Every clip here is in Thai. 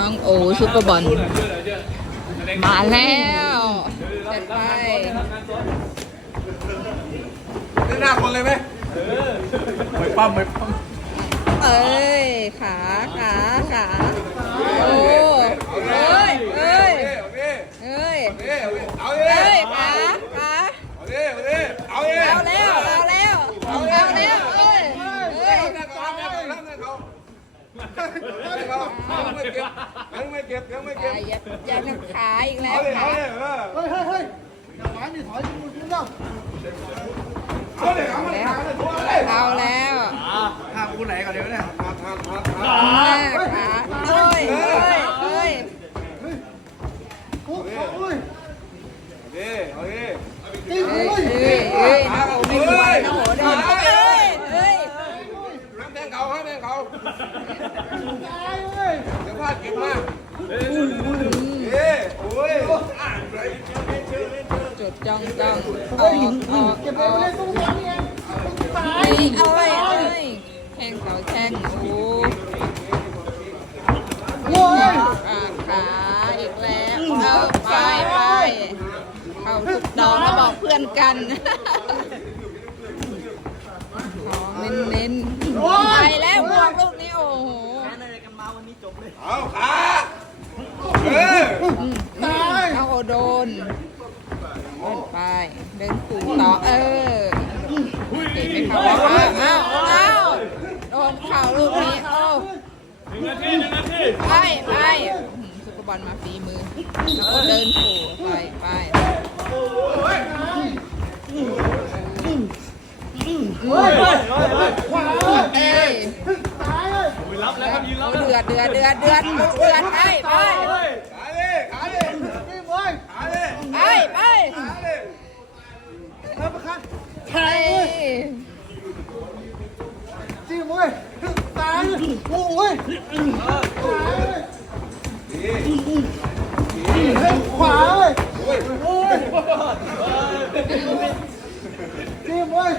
น้องโอซุปเปอร์บอลมาแล้วจัดไปได้หน้าคนเลยไหมไม่ปั้มไม่ปั้มเอ้ย ขาขาขาโอ้เอ้ยเอ้ยเอาดิเอ้ยเอาดิเอ้ยขาขาเอาดิเอาดิเอาดิเอาแล้วเอาแล้วเอาแล้วเอ้ยเอ้ย เอาดิเอาดิเอาดิยังไม่เก็บยังไม่เก็บยยัดยัดขาอีกแล้วเอาวดิเอาขาดิเออเฮ้ยเฮ้ยเฮ้ยอย่าหวานนี่ถอยมึงเล่าเอาดิเอาดิเอาดิตัวเลยเอาแล้วห้ามกูไหนก่อนเดี๋ยวเนี่ยมามามาขาเอ้ยเอ้ยเอ้ยกูเฮ้ยเอาดิเอาดิตีเอ้ยเฮ้ยยเอ้ยเอ้ยนะโอ้ไม่ไหวนะโหเดินเอ้ยเอ้ย น้ำแดงเขาให้แดงเขา ตายเว้ย เดี๋ยวพลาดเก็บมากเอ้ยโอ้ยจดจ้องจ้องออกออกเก็บไปเล่นตรงนี้เนี่ยตายเอ้ยเอ้ยแข้งเสาแข้งโอ้โหโว้ยขาขาอีกแล้วเอาไปไปเข้าทุกดอกแล้วบอกเพื่อนกันของเน้นเน้นๆไปแล้วบวกลูกนี้โอ้โห เอาขาเอออืมนี่เอาโอโดน เดินไป เดินขู่ต่อ เออเตะไม่เข้าแล้วอ้าวอ้าวอ้าโดนเข่าลูกนี้โอ้หนึ่งนาทีหนึ่งนาทีไปไปซุปเปอร์บอลมาฝีมือแล้วก็เดินขู่ไปไปเอ้ยตายเลยไป รับแล้วครับยิงรับเดือดเดือดเดือดเดือดเดือดไปไปขาดิขาดิตีเว้ยขาดิไปไปขาดิเฮ้ยประคันไปตีเว้ยตายเลยโอ้ยตายเลยเฮ้ยขวาเลยโอ้ยตีเว้ยขวาตีเว้ย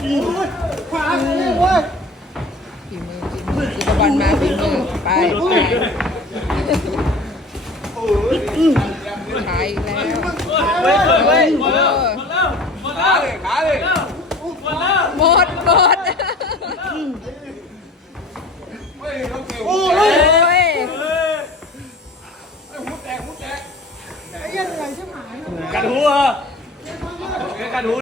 ฝีมือฝี มือซุปเปอร์บอลมาฝีมือไปไปขายอีกแล้ว